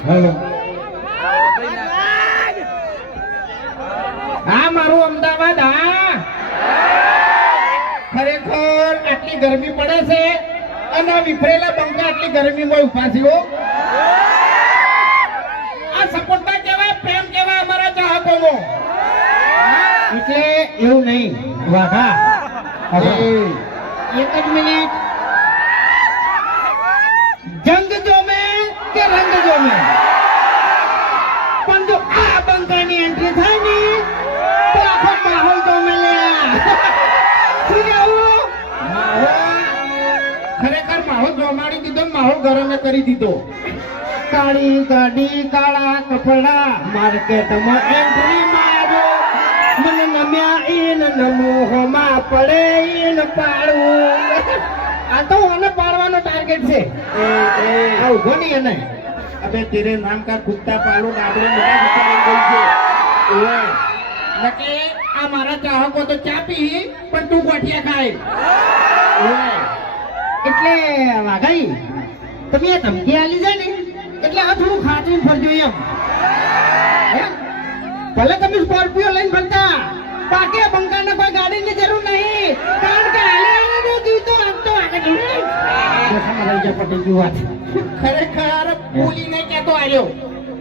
hello હા મારું અમદાવાદ હા ખરેખર આટલી ગરમી પડે છે અને વિફરેલા બંકા આટલી ગરમીમાં ઉભા છે હો આ સપોર્ટમાં કહેવાય પ્રેમ કહેવાય અમારા ચાહકોનો એટલે એવું નહીં વાઘા એક જ મિનિટ જંગ જોમે કે રંગ જોમે પણ જો આ બંકાની એન્ટ્રી થાય ને તો આખો માહોલ જોમે લે શું કેવું ખરેખર માહોલ જોમાડી દીધો માહોલ ગરમ કરી દીધો કાળી ગાડી કાળા કપડા માર્કેટમાં એન્ટ્રી માર્યો મને નમ્યા ઈન નમોહમાં પડે ઈન પાડવું આ તો મને પાડવાનો ટાર્ગેટ છે આ ઉભો નહીં એને અબે તેરે નામ કા કુત્તા પાડો ડાબડે મોટા વિચારી ગઈ છે ઓય નકે આ મારા ચાહકો તો ચા પી પણ તું ગોઠિયા ખાય ઓય એટલે વાઘાઈ તમે આ ધમકી આલી છે ને એટલે આ થોડું ખાતું ફરજો એમ ભલે તમે સ્કોર્પિયો લઈને ફરતા બાકી આ બંકાને કોઈ ગાડીની જરૂર નહીં કારણ કે હાલે આવીને દીધો આમ તો આગળ ખરેખર બોલીને કહેતો આવ્યો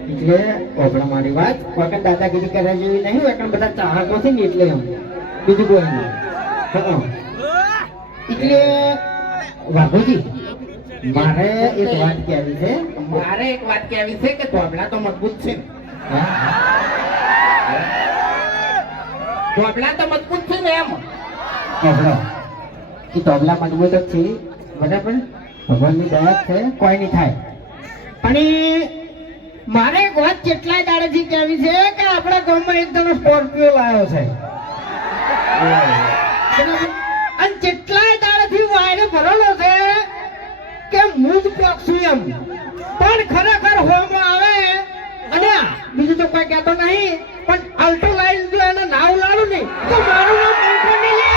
એટલે ઓગણા મારી વાત વખત દાદાગીરી કરવા જેવી નહીં વખત બધા ચાહકો છે ને એટલે એમ બીજું કોઈ નહીં એટલે વાઘોજી મારે એક વાત કહેવી છે કે ધોબલા તો મજબૂત છે ધોબલા તો મજબૂત છે ને એમ એ ધોબલા મજબૂત જ છે બરાબર ભગવાનની દયા છે કોઈ નહીં થાય પણ મારે એક વાત કેટલાય દાડેથી કહેવી છે કે આપણા ગામમાં એક જણો સ્કોર્પિયો લાવ્યો છે અને કેટલાય દાડેથી વાયરે ભરેલો છે કે હું જ પક્ષું એમ પણ ખરેખર હોમાં આવે અને બીજું તો કોઈ કહેતો નહીં પણ અલ્ટો લાઈન જો એને નાવ લાડું નહીં તો મારું નામ પંખો નહીં લે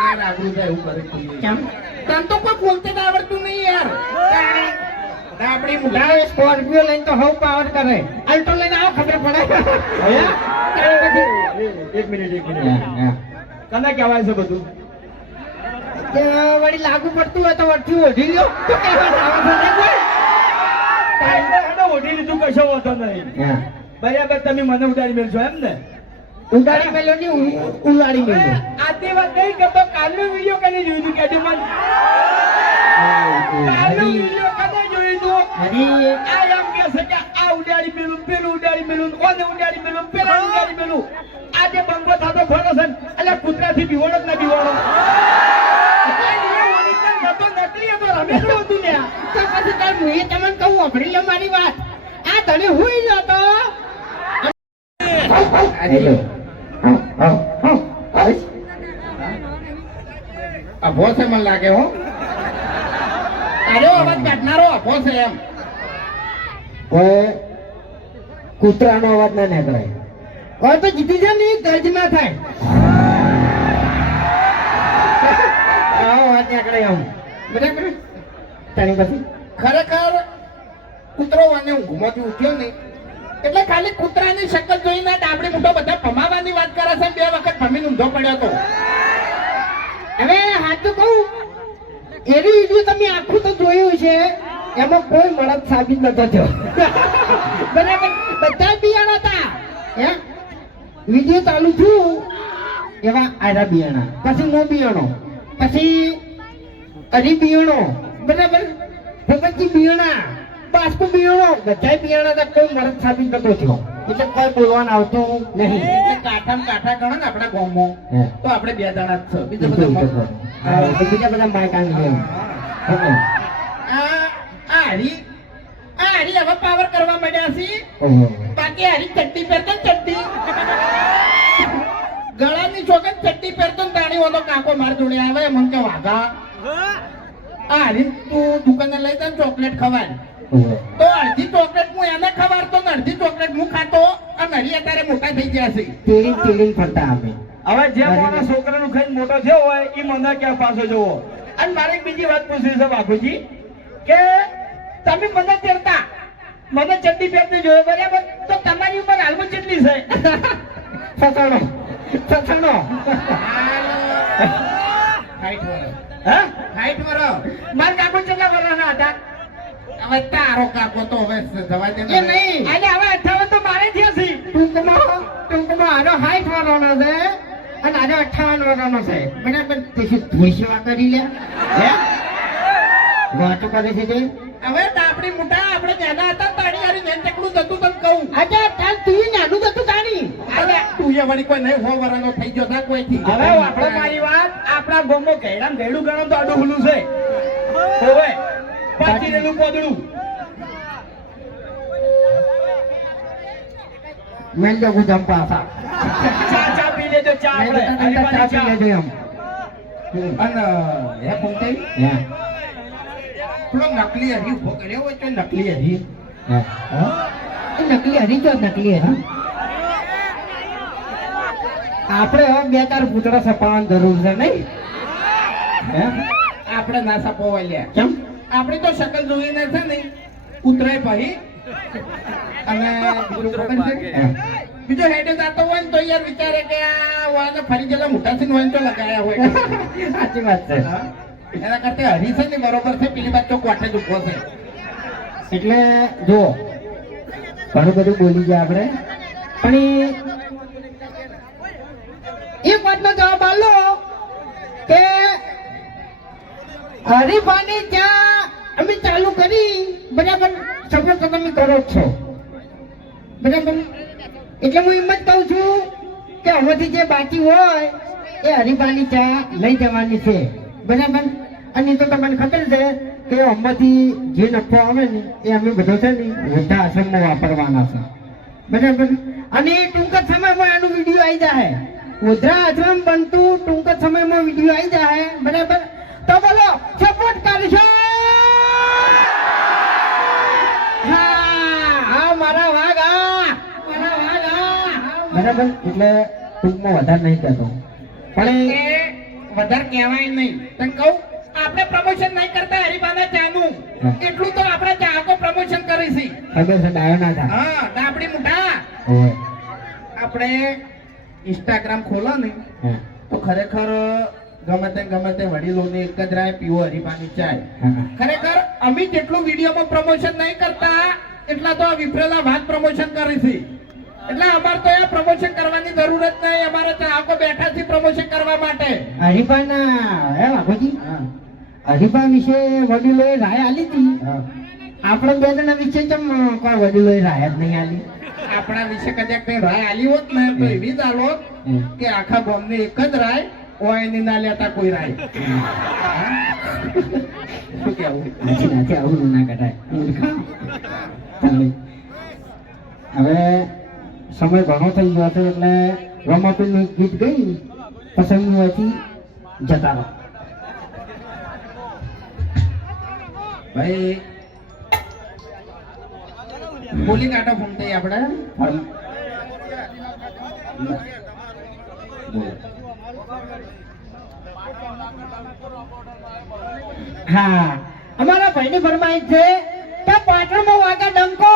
યાર આપણું તો એવું કરે કેમ તને તો કોઈ બોલતે જ આવડતું નહીં યાર આપણી મુઢા સ્કોર્પિયો લઈને તો હવ પાવર કરે અલ્ટો લઈને આવો ખબર પડે એક મિનિટ તને કહેવાય છે બધું વળી લાગુ પડતું હોય તો વળથી ઓઢી લો તો ઓઢી લીધું કશો વાંધો નહીં બરાબર તમે મને ઉડાડી મેળશો એમ ને ઉડાડી મેલો ની ઉડાડી મેલો આતી વાત નહીં કે તો કાલનો વિડિયો કને જોયું કે મને કાલનો વિડિયો કને જોયું અરે આ એમ કે છે કે આ ઉડાડી મેલું પેલું ઉડાડી મેલું કોને ઉડાડી મેલું પેલા ઉડાડી મેલું આ જે બંગો થાતો ફરો છે એટલે કૂતરાથી બીવડો જ ના બીવડો નકલી તો રમેશો હતું ને તો પછી તાર મુએ તમને કહું અભરી લો મારી વાત આ તને હુઈ જતો હેલો અભો છે મને લાગે હો આરો અવાજ કાઢનારો અભો છે એમ ઓય કૂતરાનો અવાજ ના નીકળે ઓય તો જીતી જાય ને ગર્જ ના થાય આવો અવાજ નીકળે એમ બરાબર તારી પછી ખરેખર કૂતરો વાને હું ઘુમાથી ઉઠ્યો નહીં એટલે ખાલી કૂતરાની શક્લ જોઈને ડાબડી મોટો બધા ભમાવાની વાત કરે છે બે વખત ભમીને ઊંધો પડ્યો હતો હવે હાચું કહું એવી વિડીયો તમે આખું તો જોયું છે એમાં કોઈ મળત સાબિત નતો થયો બરાબર બધા બિયાણા હતા હે વિડીયો ચાલુ થયું એવા આયરા બિયાણા પછી નો બિયાણો પછી અરી બિયાણો બરાબર પછી બિયાણા બાસ્પુ બિયાણો બધા બિયાણા કોઈ મળત સાબિત નતો થયો એટલે કોઈ બોલવાનું આવતું નહીં એટલે કાઠા ગણો ને આપણા ગામમાં તો આપણે બે જણા જ છે બીજા બધા માઇક આવી હારી હવે પાવર કરવા માંડ્યા છે બાકી હારી ચડ્ડી પહેરતો ચડ્ડી ગળાની ચોકન ચડ્ડી પહેરતો ને તાણી ઓનો કાકો માર જોડે આવે મને કે વાઘા હારી તું દુકાને લઈ જા ચોકલેટ ખવાય તો અડધી ચોકલેટ હું એને ખવાડતો ને અડધી ચોકલેટ હું ખાતો અને હરી અત્યારે મોટા થઈ ગયા છે ટીડિંગ ફરતા અમે હવે જે મારા છોકરાનું ખાઈને મોટો થયો હોય એ મને ક્યાં પાછો જવો અને મારે એક બીજી વાત પૂછવી છે બાપુજી કે તમે મને તેડતા મને ચડ્ડી પહેરતી જોયો બરાબર તો તમારી ઉંમર હાલમાં કેટલી છે સસણો સસણો હાઈટ માર કાકો કેટલા વર્ષના હતા હવે તારો કાકો તો હવે જવા દે એ નહીં આજે હવે 58 તો મારે થયા છે ટૂંકમાં આનો 60 વર્ષનો છે અને આનો 58 વર્ષનો છે બરાબર તે શું થોડી સેવા કરી લે હે વાતો કરે છે તે હવે આપણી મોટા આપણે નાના હતા તાળી હારી જેમ તેકડું જતું તને કહું આજે ચાલ તું નાનું જતું તાણી અરે તું એ વળી કોઈ નહીં 100 વર્ષનો થઈ ગયો તા કોઈથી હવે આપણો મારી વાત આપણા ગોમો ઘેડામ ઘેડું ગણો તો આડું હુલું છે હોવે પાછી રેલું પોદડું મેલ દે ગુજમ પાસા ચા પી લેજો ચા આપણે ચા પી લેજો એમ અને હે પંકજ હે પેલો નકલી હરી ઉભો કર્યો હોય તો નકલી હરી નકલી હરી તો નકલી હરી આપણે હવે બે ચાર પૂતળા સપાવવાની જરૂર છે નહીં હે આપણે ના સપાવવા લે કેમ આપણે તો શકલ જોઈને છે ને ઉતરાય ભાઈ અને બીજો હેડે જાતો હોય ને તો યાર વિચારે કે આ વાને ફરી ગયેલા મોટા છે ને હોય તો લગાયા હોય સાચી વાત છે એના કરતા હરી છે ને બરોબર છે પેલી બાજુ કોઠે જ ઉભો છે એટલે જો ઘણું બધું બોલી ગયા આપણે પણ એક વાતનો જવાબ આલો કે હરીફાની ત્યાં અમે ચાલુ કરી બરાબર સપોર્ટ તો તમે કરો જ છો બરાબર એટલે હું એમ જ કહું છું કે હવેથી જે બાકી હોય એ હરીફાની ચા લઈ જવાની છે બરાબર અને તો તમને ખબર છે કે અમથી જે નફો આવે ને એ અમે બધો છે ને વૃદ્ધા આશ્રમમાં વાપરવાના છે બરાબર અને ટૂંક જ સમયમાં આનું વિડીયો આવી જાય વૃદ્ધા આશ્રમ બનતું ટૂંક જ સમયમાં વિડીયો આવી જાય બરાબર તો બોલો સપોર્ટ કરશો હા મારા વાઘા બરાબર એટલે ટૂંકમાં વધારે નહીં કહેતો પણ વધારે કહેવાય નહીં તને કહું આપણે પ્રમોશન નહીં કરતા હરીબાના ચાનું એટલું તો આપણે ચાકો પ્રમોશન કરીશી ખબર છે ડાયો ના થા હા ડાબડી મુઠા આપણે ઇન્સ્ટાગ્રામ ખોલો ને તો ખરેખર ગમે તે વડીલોને એક જ રાય પીવો હરીબાની ચાય ખરેખર અમે જેટલું વિડીયોમાં પ્રમોશન નહીં કરતા એટલા તો વિફરેલા ભાગ પ્રમોશન કરીશી એટલે અમારે તો એ પ્રમોશન કરવાની જરૂર જ નહીં અમારે ચાહકો બેઠા છે પ્રમોશન કરવા માટે હરીબાના હે બાપુજી હરીબા વિશે વડીલોએ રાય આલી હતી આપણે બે જણા વિશે કેમ કોઈ વડીલોએ રાય જ નહીં આલી આપણા વિશે કદાચ કઈ રાય આલી હોત ને તો એવી જ આલો કે આખા ગામને એક જ રાય ઓય ની ના લેતા કોઈ રાય શું કેવું નથી આવું ના કરાય હવે સમય ઘણો થઈ ગયો છે એટલે રમાપીનું ગીત ગઈ પસંદ હોવાથી જતા રહો ભાઈ બોલી કાઢો ફોન થઈ આપણે હા અમારા ભાઈની ફરમાઈશ છે કે પાટણમાં વાગા ડંકો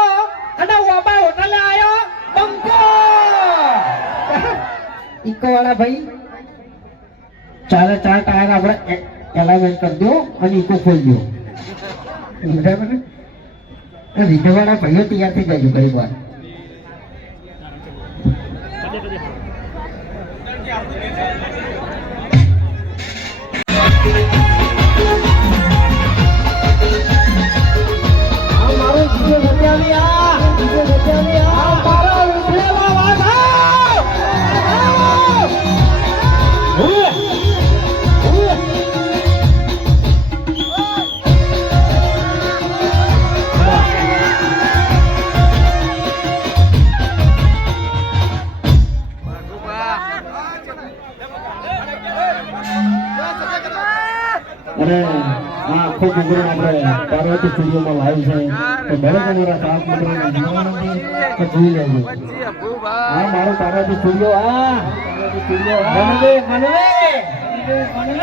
અને ઓબા હોટલે આવ્યો બંકો ઇકો વાળા ભાઈ ચારે ચાર ટાયર આપણે એલાઇનમેન્ટ કરી દો અને ઇકો ખોલી દો બરાબર રીઢવાળા ભાઈઓ તૈયાર થઈ જાય ઘણી વાર અને આ આખો પ્રોગ્રામ આપણે પાર્વતી સ્ટુડિયોમાં લાઈવ છે તો દરેક અમારા સાથ મિત્રોને જોવાનું તો જોઈ લેજો આ મારો પાર્વતી સ્ટુડિયો આ મનવે